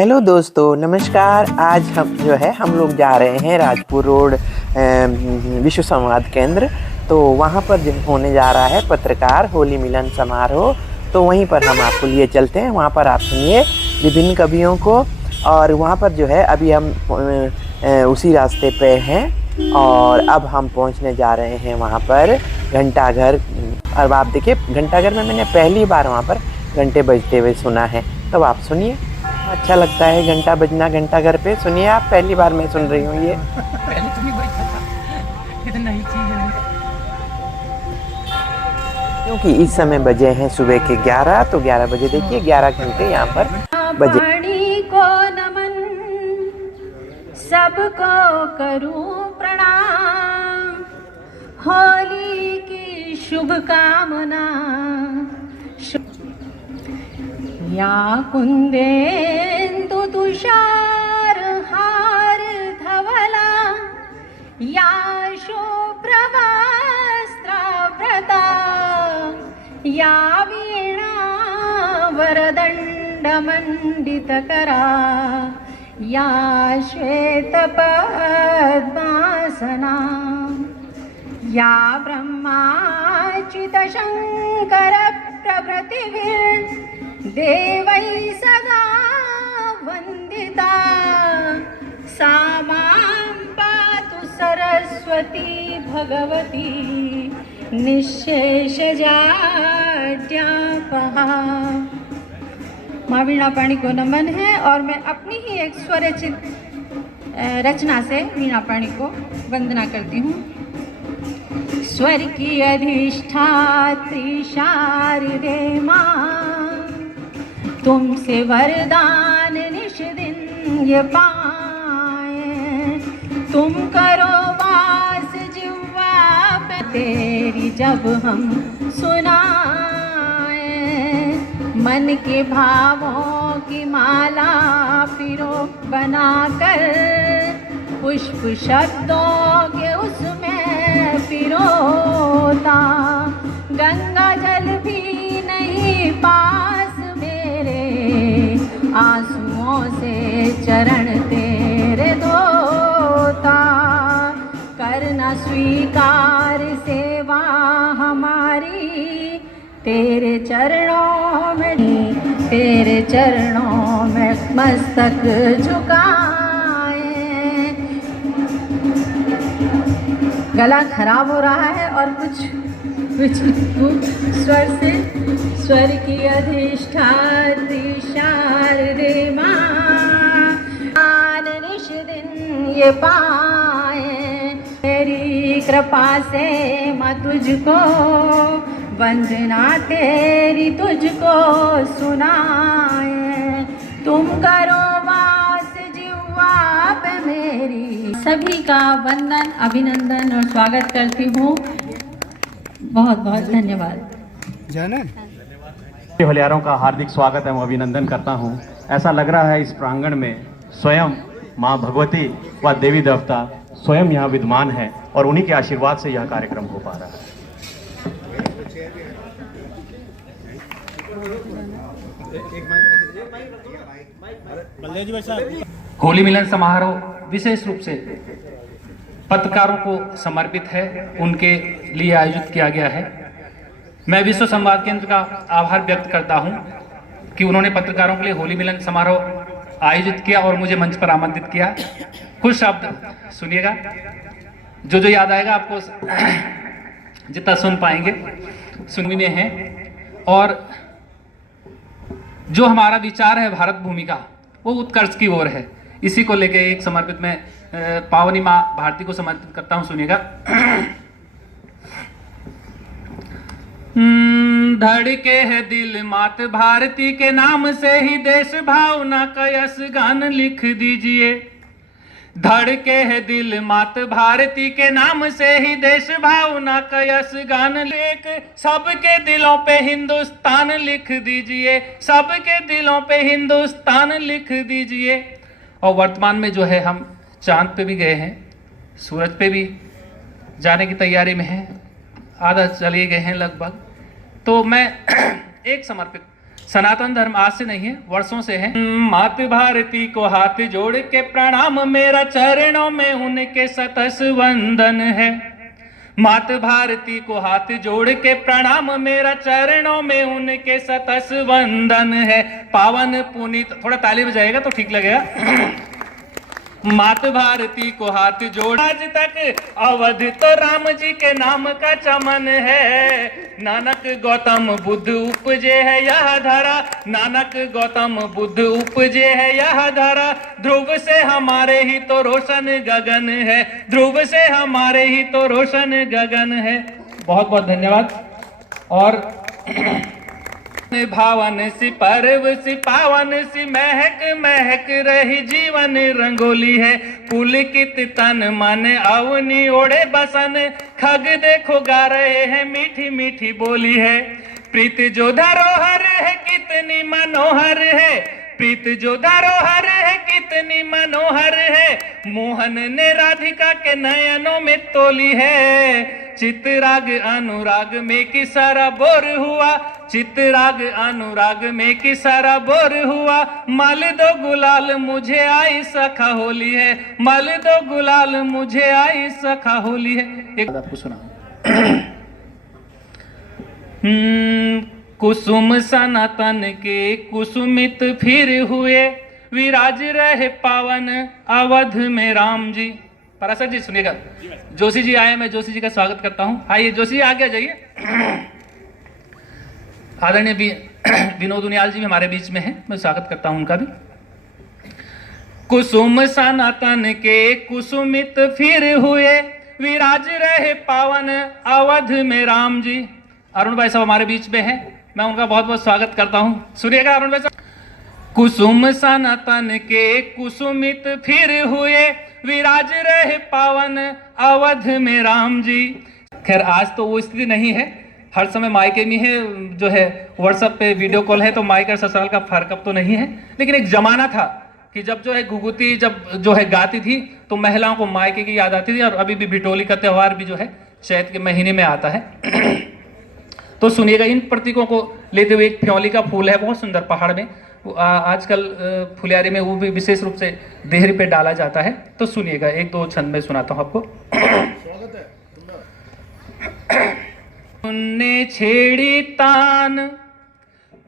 Hello दोस्तों, नमस्कार। आज हम लोग जा रहे हैं राजपुर रोड विश्व संवाद केंद्र। तो वहाँ पर जो होने जा रहा है पत्रकार होली मिलन समारोह, तो वहीं पर हम आपको लिए चलते हैं। वहाँ पर आप सुनिए विभिन्न कवियों को। और वहाँ पर जो है अभी हम उसी रास्ते पे हैं और अब हम पहुँचने जा रहे हैं वहाँ पर घंटाघर। और आप देखिए, घंटाघर में मैंने पहली बार वहाँ पर घंटे बजते हुए सुना है। तो आप सुनिए, अच्छा लगता है घंटा बजना घंटाघर पे। सुनिए आप, पहली बार मैं सुन रही हूँ ये। पहले तो नहीं बजता था, ये तो नई चीज है। क्योंकि इस समय बजे हैं सुबह के 11, तो 11 बजे देखिए 11 घंटे यहाँ पर बजे। पानी को नमन, सबको करूं प्रणाम, होली की शुभकामना। या कुंदेन्दु तुषार हार धवला, या शुभ्रवस्त्रावृता, या वीणा वरदण्ड मंडितकरा, या श्वेत पद्मासना, या ब्रह्माच्युत शंकर प्रभृतिभिर् देवै सदा वन्दिता, सा मां पातु सरस्वती भगवती निःशेषजाड्यापहा। माँ वीणा पाणी को नमन है और मैं अपनी ही एक स्वरचित रचना से वीणा पाणी को वंदना करती हूँ। स्वर की अधिष्ठात्री शारदे माँ, तुमसे वरदान निश दिन ये पाए, तुम करो वास जिह्वा पे तेरी जब हम सुनाए, मन के भावों की माला पिरो बनाकर, पुष्प शब्दों के उसमें पिरोता, गंगा जल भी नहीं पास आंसुओं से चरण तेरे धोता, करना स्वीकार सेवा हमारी, तेरे चरणों में मस्तक झुकाए। गला खराब हो रहा है और कुछ स्वर से, स्वर की अधिष्ठात्री शारदे माँ, निश दिन ये पाए, तेरी कृपा से माँ तुझको वंदना, तेरी तुझको सुनाए, तुम करो वास जिह्वा पे मेरी। सभी का वंदन, अभिनंदन और स्वागत करती हूँ। बहुत बहुत धन्यवाद। होलियारों का हार्दिक स्वागत है, अभिनंदन करता हूं। ऐसा लग रहा है इस प्रांगण में स्वयं मां भगवती व देवी देवता स्वयं यहां विद्यमान है और उन्हीं के आशीर्वाद से यह कार्यक्रम हो पा रहा है। होली मिलन समारोह विशेष रूप से पत्रकारों को समर्पित है, उनके लिए आयोजित किया गया है। मैं विश्व संवाद केंद्र का आभार व्यक्त करता हूं कि उन्होंने पत्रकारों के लिए होली मिलन समारोह आयोजित किया और मुझे मंच पर आमंत्रित किया। कुछ शब्द सुनिएगा, जो याद आएगा आपको, जितना सुन पाएंगे सुनने हैं। और जो हमारा विचार है भारत भूमि का, वो उत्कर्ष की ओर है। इसी को लेके एक समर्पित मैं पावनी माँ भारती को समर्पित करता हूं। सुनिएगा। धड़के है दिल मात भारती के नाम से ही देश भावना का यश गान लिख दीजिए। धड़के है दिल मात भारती के नाम से ही देश भावना का यश गान, लेक सबके दिलों पे हिंदुस्तान लिख दीजिए, सबके दिलों पे हिंदुस्तान लिख दीजिए। और वर्तमान में जो है हम चांद पे भी गए हैं, सूरज पे भी जाने की तैयारी में हैं, आधा चले गए हैं लगभग। तो मैं एक सनातन धर्म आज से नहीं है, वर्षों से है। मात भारती को हाथ जोड़ के प्रणाम, मेरा चरणों में उनके सतस वंदन है। मात भारती को हाथ जोड़ के प्रणाम, मेरा चरणों में उनके सतस वंदन है। पावन पुनीत, थोड़ा ताली बजाएगा तो ठीक लगेगा। मात भारती को हाथ जोड़, आज तक अवध तो राम जी के नाम का चमन है। नानक गौतम बुद्ध उपजे है यह धरा, नानक गौतम बुद्ध उपजे है यह धरा। ध्रुव से हमारे ही तो रोशन गगन है, ध्रुव से हमारे ही तो रोशन गगन है। बहुत बहुत धन्यवाद। और भावन सी पर्व सी पावन सी महक महक रही जीवन रंगोली है। पुलकित तन मन अवनी ओढ़े बसन, खग देखो गा रहे हैं मीठी मीठी बोली है। प्रीत जो धरोहर है कितनी मनोहर है, प्रीत जो धरोहर है कितनी मनोहर है। मोहन ने राधिका के नयनों में तोली है। चितराग अनुराग में किसारा बोर हुआ, चितराग अनुराग में किसारा बोर हुआ। मल दो गुलाल मुझे आई सखा होली है, मल दो गुलाल मुझे आई सखा होली है। एक आपको सुना। कुसुम सनातन के कुसुमित फिर हुए, विराज रहे पावन अवध में राम जी। पराशर जी सुनिएगा, जोशी जी आए, मैं जोशी जी का स्वागत करता हूं। आइए जोशी जी आगे जाइए। आदरणीय विनोद उनियाल जी भी हमारे बीच में हैं, मैं स्वागत करता हूं उनका भी। कुसुम सनातन के कुसुमित फिर हुए, विराज रहे पावन अवध में राम जी। अरुण भाई साहब हमारे बीच में हैं, मैं उनका बहुत बहुत स्वागत करता हूं। सुनिएगा अरुण भाई साहब। कुसुम सनातन के कुसुमित फिर हुए, विराज रहे पावन अवध में राम जी। खैर आज तो वो स्थिति नहीं है, हर समय मायके में है, जो है व्हाट्सएप पे वीडियो कॉल है, तो मायके और ससुराल का फर्क अब तो नहीं है। लेकिन एक जमाना था कि जब जो है घुघुती जब जो है गाती थी तो महिलाओं को मायके की याद आती थी। और अभी भी बिटोली का त्यौहार भी जो है चैत के महीने में आता है। तो सुनिएगा, इन प्रतीकों को लेते हुए एक फ्योली का फूल है बहुत सुंदर पहाड़ में, आजकल फुलियारी में वो भी विशेष रूप से देहरी पे डाला जाता है। तो सुनिएगा, एक दो छंद में सुनाता हूं आपको। ने छेड़ी तान,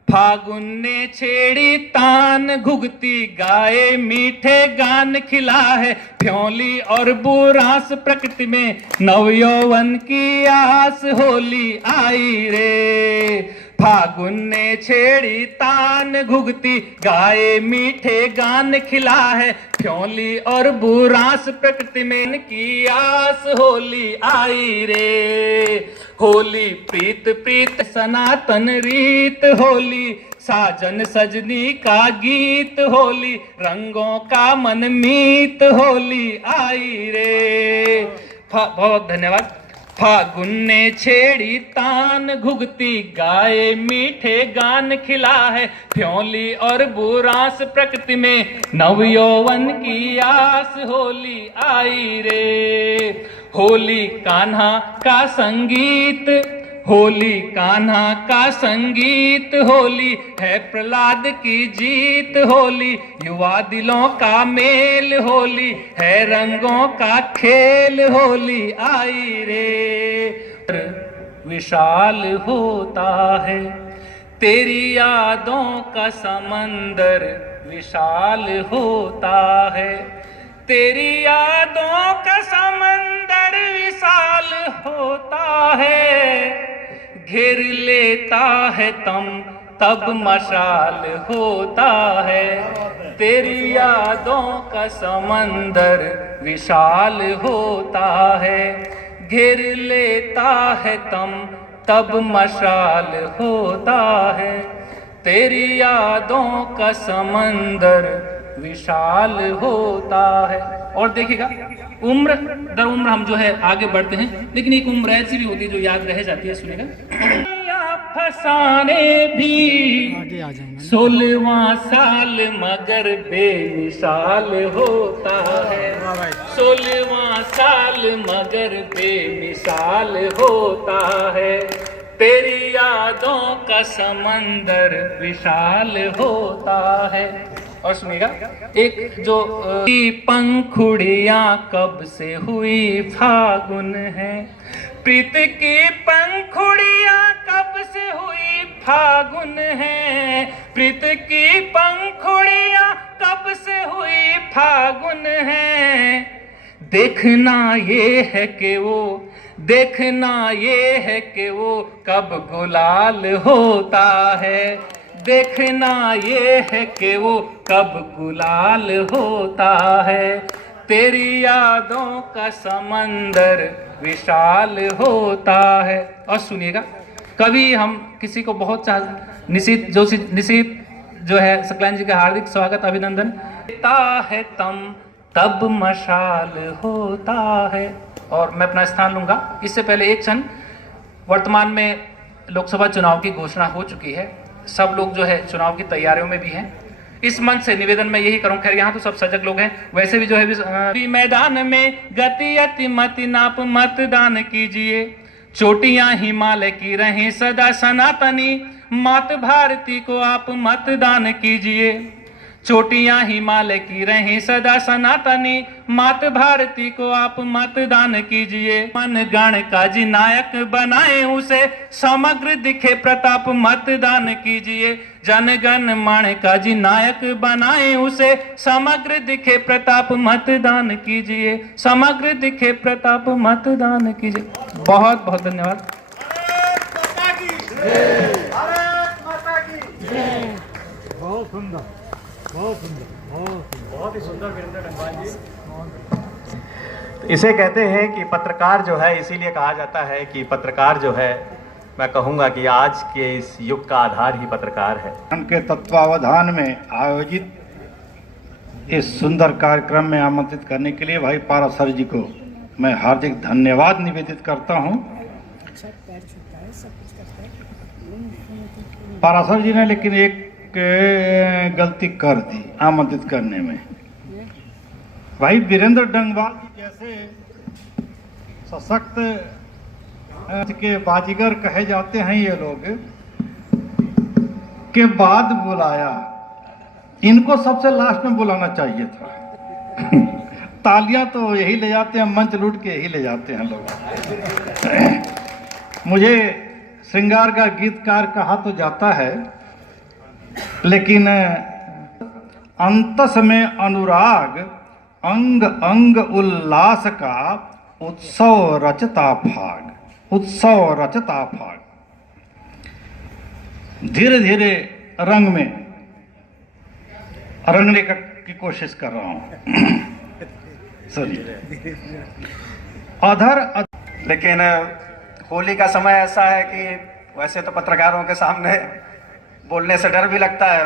फागुन ने छेड़ी तान, घुघती गाए मीठे गान खिला है। फ्योली और बुरास प्रकृति में नव यौवन की आस, होली आई रे। फागुन ने छेड़ी तान, घुघती गाए मीठे गान खिला है। फ्योली और बुरास प्रकृति में की आस, होली आई रे। होली प्रीत प्रीत सनातन रीत, होली साजन सजनी का गीत, होली रंगों का मन मीत, होली आई रे। बहुत धन्यवाद। फागुन ने छेड़ी तान, घुघती गाए मीठे गान खिला है। फ्योली और बुरास प्रकृति में नव यौवन की आस, होली आई रे। होली कान्हा का संगीत, होली कान्हा का संगीत, होली है प्रहलाद की जीत। होली युवा दिलों का मेल, होली है रंगों का खेल, होली आई रे। विशाल होता है तेरी यादों का समंदर, विशाल होता है तेरी यादों का समंदर, विशाल होता है। घेर लेता है तब मशाल होता है। तेरी यादों का समंदर विशाल होता है। घेर लेता है तब मशाल होता है। तेरी यादों का समंदर विशाल होता है। और देखिएगा, उम्र दर उम्र हम जो है आगे बढ़ते हैं, लेकिन एक उम्र ऐसी भी होती है जो याद रह जाती है। सुनेगा। फसाने भी 16वां साल मगर बेमिसाल होता है। 16वां साल मगर बेमिसाल होता है। तेरी यादों का समंदर विशाल होता है। और सुनिएगा, एक जो पंखुड़ियां कब से हुई फागुन है, प्रीत की पंखुड़ियां कब से हुई फागुन है, प्रीत की पंखुड़ियां कब से हुई फागुन है। देखना ये है कि वो, देखना ये है कि वो कब गुलाल होता है, देखना ये है कि वो कब गुलाल होता है। तेरी यादों का समंदर विशाल होता है। और सुनिएगा, कभी हम किसी को बहुत निशित जोशी, निशित जो है सकलाइन जी का हार्दिक स्वागत अभिनंदन देता है, तब मशाल होता है। और मैं अपना स्थान लूंगा। इससे पहले एक क्षण, वर्तमान में लोकसभा चुनाव की घोषणा हो चुकी है, सब लोग जो है चुनाव की तैयारियों में भी हैं। इस मंच से निवेदन मैं यही करूं, खैर यहाँ तो सब सजग लोग हैं, वैसे भी जो है मैदान में गति अति मति नाप मतदान कीजिए, चोटियां हिमालय की रहें सदा सनातनी, मात भारती को आप मतदान कीजिए, चोटियां हिमालय की रहें सदा सनातनी, मात भारती को आप मतदान कीजिए। मन गण का जी नायक बनाए उसे, समग्र दिखे प्रताप मतदान कीजिए, जन गण मन का जी नायक बनाए उसे, समग्र दिखे प्रताप मतदान कीजिए, समग्र दिखे प्रताप मतदान कीजिए। बहुत बहुत धन्यवाद। बहुत सुंदर, बहुत सुंदर, बहुत ही सुंदर वीरेंद्र डंगवाल जी। इसे कहते हैं कि पत्रकार जो है, इसीलिए कहा जाता है कि पत्रकार जो है, मैं कहूँगा कि आज के इस युग का आधार ही पत्रकार है। उनके तत्वावधान में आयोजित इस सुंदर कार्यक्रम में आमंत्रित करने के लिए भाई पारासर जी को मैं हार्दिक धन्यवाद निवेदित करता हूं। पारासर जी ने लेकिन एक गलती कर दी आमंत्रित करने में। भाई वीरेंद्र डंगवाल जी जैसे सशक्त के बाजीगर कहे जाते हैं ये लोग, के बाद बुलाया, इनको सबसे लास्ट में बुलाना चाहिए था। तालियां तो यही ले जाते हैं, मंच लूट के यही ले जाते हैं लोग। मुझे श्रृंगार का गीतकार कहा तो जाता है, लेकिन अंतस में अनुराग, अंग अंग उल्लास का उत्सव रचता फाग, उत्सव रचता फाग। धीरे धीरे रंग में रंगने की कोशिश कर रहा हूं। लेकिन होली का समय ऐसा है कि वैसे तो पत्रकारों के सामने बोलने से डर भी लगता है,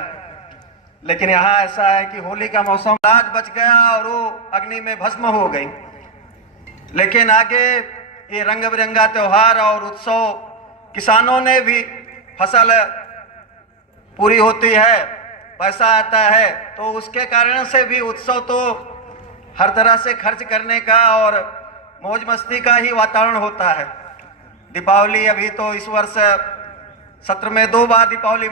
लेकिन यहाँ ऐसा है कि होली का मौसम आज बच गया और वो अग्नि में भस्म हो गई। लेकिन आगे ये रंग बिरंगा त्योहार और उत्सव, किसानों ने भी फसल पूरी होती है, पैसा आता है, तो उसके कारण से भी उत्सव तो हर तरह से खर्च करने का और मौज मस्ती का ही वातावरण होता है। दीपावली अभी तो इस वर्ष सत्र में 2 बार दीपावली